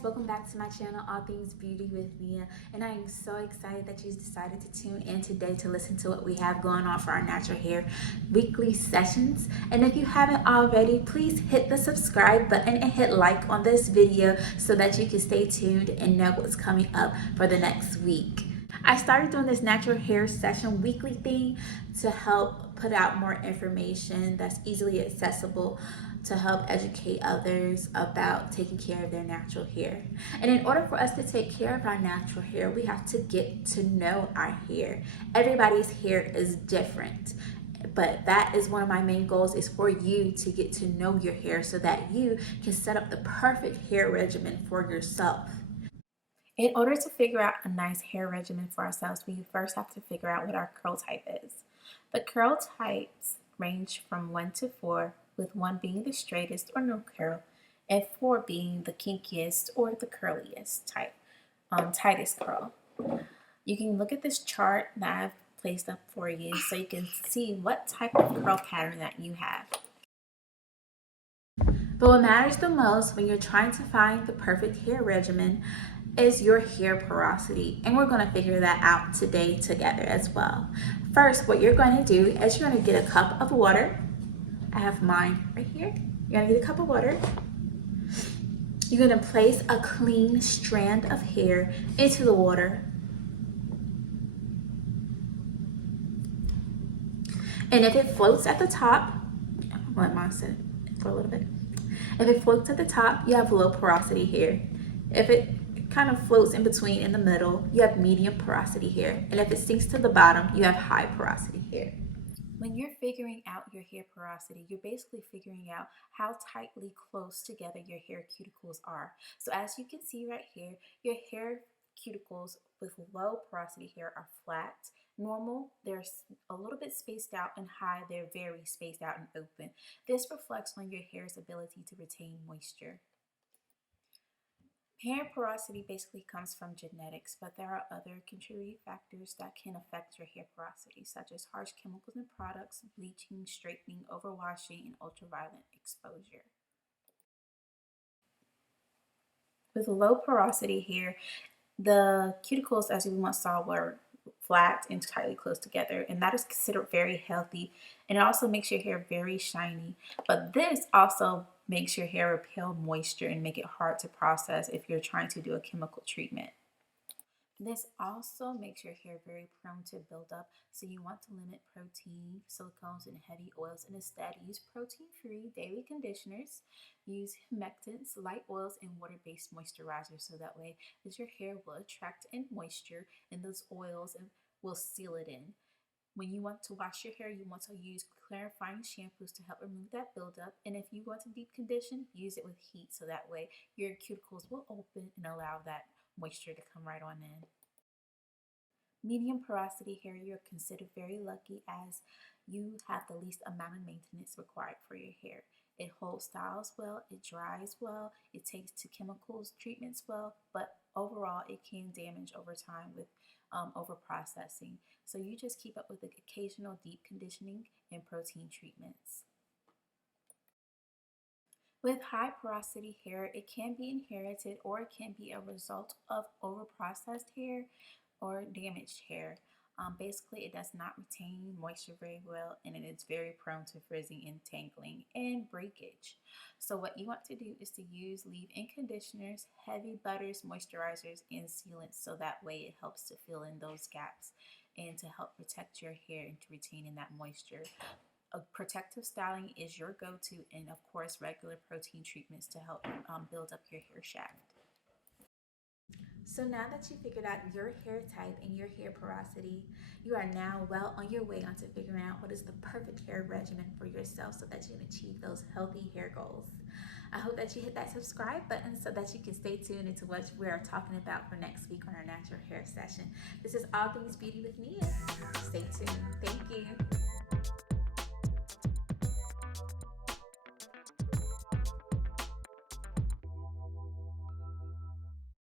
guys, welcome back to my channel, All Things Beauty with Nia, and I am so excited that you decided to tune in today to listen to what we have going on for our natural hair weekly sessions. And if you haven't already, please hit the subscribe button and hit like on this video so that you can stay tuned and know what's coming up for the next week. I started doing this natural hair session weekly thing to help put out more information that's easily accessible to help educate others about taking care of their natural hair. And in order for us to take care of our natural hair, we have to get to know our hair. Everybody's hair is different, but that is one of my main goals, is for you to get to know your hair so that you can set up the perfect hair regimen for yourself. In order to figure out a nice hair regimen for ourselves, we first have to figure out what our curl type is. The curl types range from 1 to 4, with 1 being the straightest or no curl, and 4 being the kinkiest or the curliest type, tightest curl. You can look at this chart that I've placed up for you so you can see what type of curl pattern that you have. But what matters the most when you're trying to find the perfect hair regimen is your hair porosity, and we're going to figure that out today together as well. First, what you're going to do is you're going to get a cup of water. I have mine right here. You're going to get a cup of water. You're going to place a clean strand of hair into the water. And if it floats at the top, I'm going to let mine sit for a little bit. If it floats at the top, you have low porosity hair. If it kind of floats in between in the middle, you have medium porosity hair. And if it sinks to the bottom, you have high porosity hair. When you're figuring out your hair porosity, you're basically figuring out how tightly close together your hair cuticles are. So as you can see right here, your hair cuticles with low porosity hair are flat. Normal, they're a little bit spaced out, and high, they're very spaced out and open. This reflects on your hair's ability to retain moisture. Hair porosity basically comes from genetics, but there are other contributing factors that can affect your hair porosity, such as harsh chemicals and products, bleaching, straightening, overwashing, and ultraviolet exposure. With low porosity hair, the cuticles, as we once saw, were flat and tightly close together, and that is considered very healthy, and it also makes your hair very shiny. But this also makes your hair repel moisture and make it hard to process if you're trying to do a chemical treatment. This also makes your hair very prone to buildup, so you want to limit protein, silicones, and heavy oils, and instead use protein-free daily conditioners. Use humectants, light oils, and water-based moisturizers, so that way your hair will attract in moisture, and those oils will seal it in. When you want to wash your hair, you want to use clarifying shampoos to help remove that buildup. And if you want to deep condition, use it with heat, so that way your cuticles will open and allow that moisture to come right on in. Medium porosity hair, you're considered very lucky, as you have the least amount of maintenance required for your hair. It holds styles well, it dries well, it takes to chemicals treatments well, but overall it can damage over time with over processing. So you just keep up with the occasional deep conditioning and protein treatments. With high porosity hair, it can be inherited, or it can be a result of overprocessed hair or damaged hair. Basically, it does not retain moisture very well, and it is very prone to frizzing, entangling, and breakage. So what you want to do is to use leave-in conditioners, heavy butters, moisturizers, and sealants, so that way it helps to fill in those gaps and to help protect your hair and to retain in that moisture. A protective styling is your go-to, and of course regular protein treatments to help build up your hair shaft. So now that you figured out your hair type and your hair porosity, you are now well on your way onto figuring out what is the perfect hair regimen for yourself so that you can achieve those healthy hair goals. I hope that you hit that subscribe button so that you can stay tuned into what we are talking about for next week on our natural hair session. This is All Things Beauty with Nia. Stay tuned. Thank you.